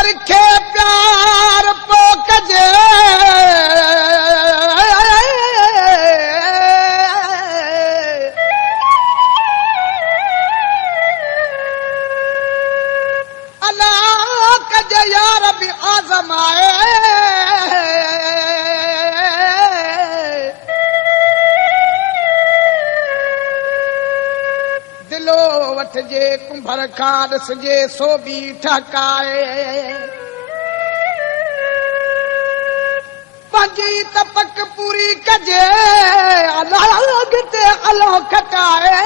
कुंभर खे प्यार पोकजे अल्लाह कजे यार भी आज़माए दिलो वठजे कुंभर खां ॾिसजे सो बि ठकाए पंहिंजी तपक पूरी कजे अलाह अॻिते अलो खटाए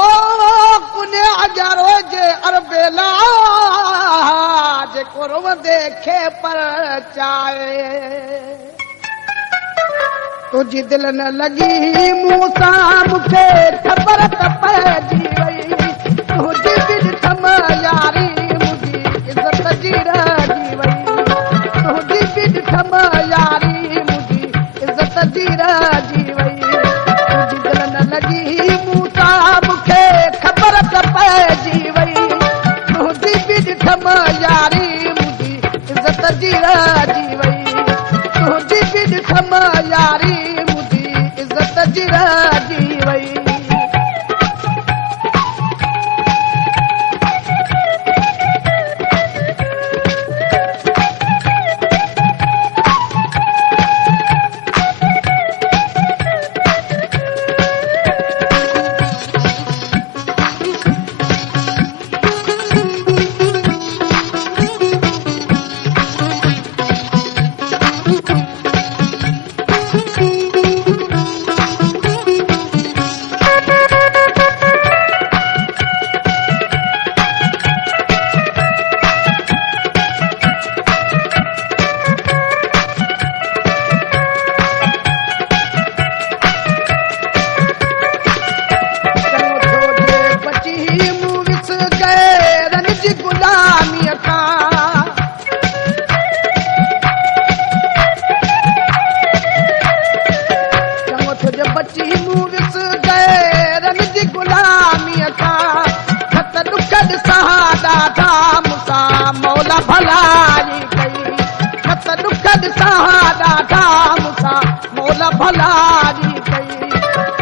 ओ कुने अजारो जे अरबेला जेको रोवंदे खे पर चाहे तुझी दिल न लगी मूं सां मूंखे ख़बर त पइजी वई तुंहिंजी बि ॾिठम यारी मुंहिंजी इज़त जी रहिजी वई तुंहिंजी बि ॾिठम यारी मुंहिंजी इज़त जी रहिजी वई तुंहिंजी दिल न लगी मूं सां मूंखे ख़बर त पइजी वई तुंहिंजी बि ॾिठम यारी मुंहिंजी इज़त जी रहिजी वई तुंहिंजी बि ॾिठम यारी मुंहिंजी इज़त जी रहिजी वई भलारी कई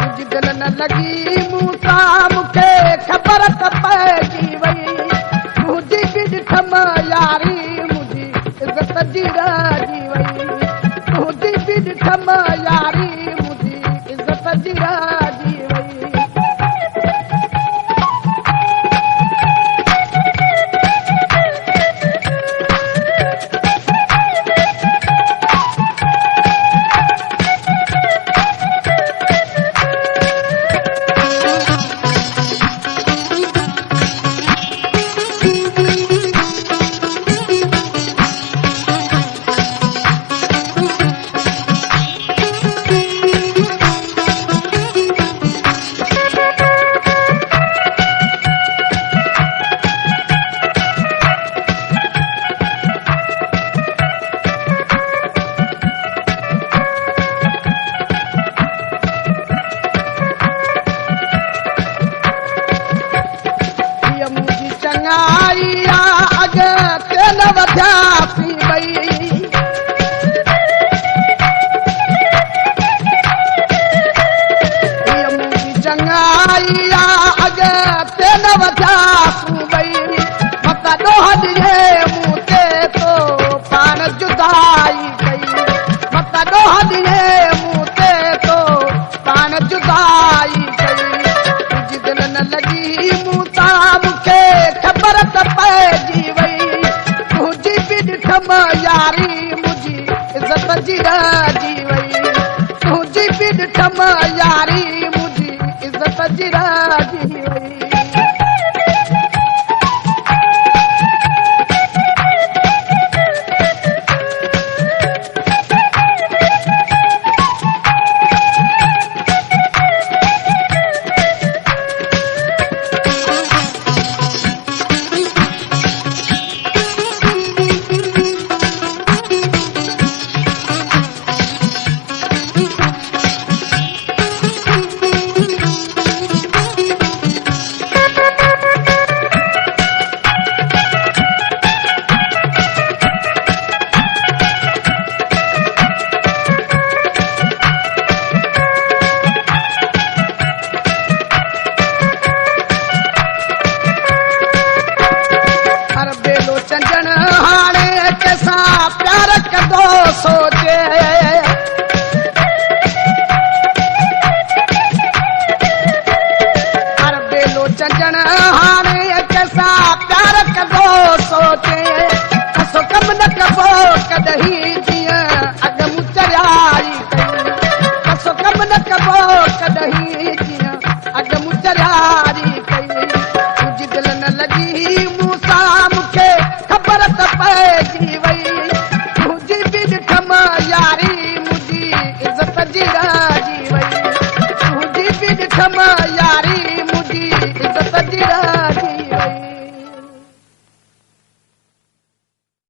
तुझी दिल न लगी मूं सां मूंखे ख़बर त पइजी वई तुंहिंजी बि ॾिठम यारी मुंहिंजी इज़त जी रहिजी वई तुंहिंजी बि ॾिठम यारी मुंहिंजी इज़त जी रहिजी वई यारी मुझी इज्जत जी राजी वई ॼण हाणे कैसा प्यार कदो सोचे कसो कम न कबो कॾहिं जीअं अॻ मूं चरियाई कई कसो कम न कबो कॾहिं जीअं अॻ मूं चरियाई कई तुंहिंजी दिलि न लॻी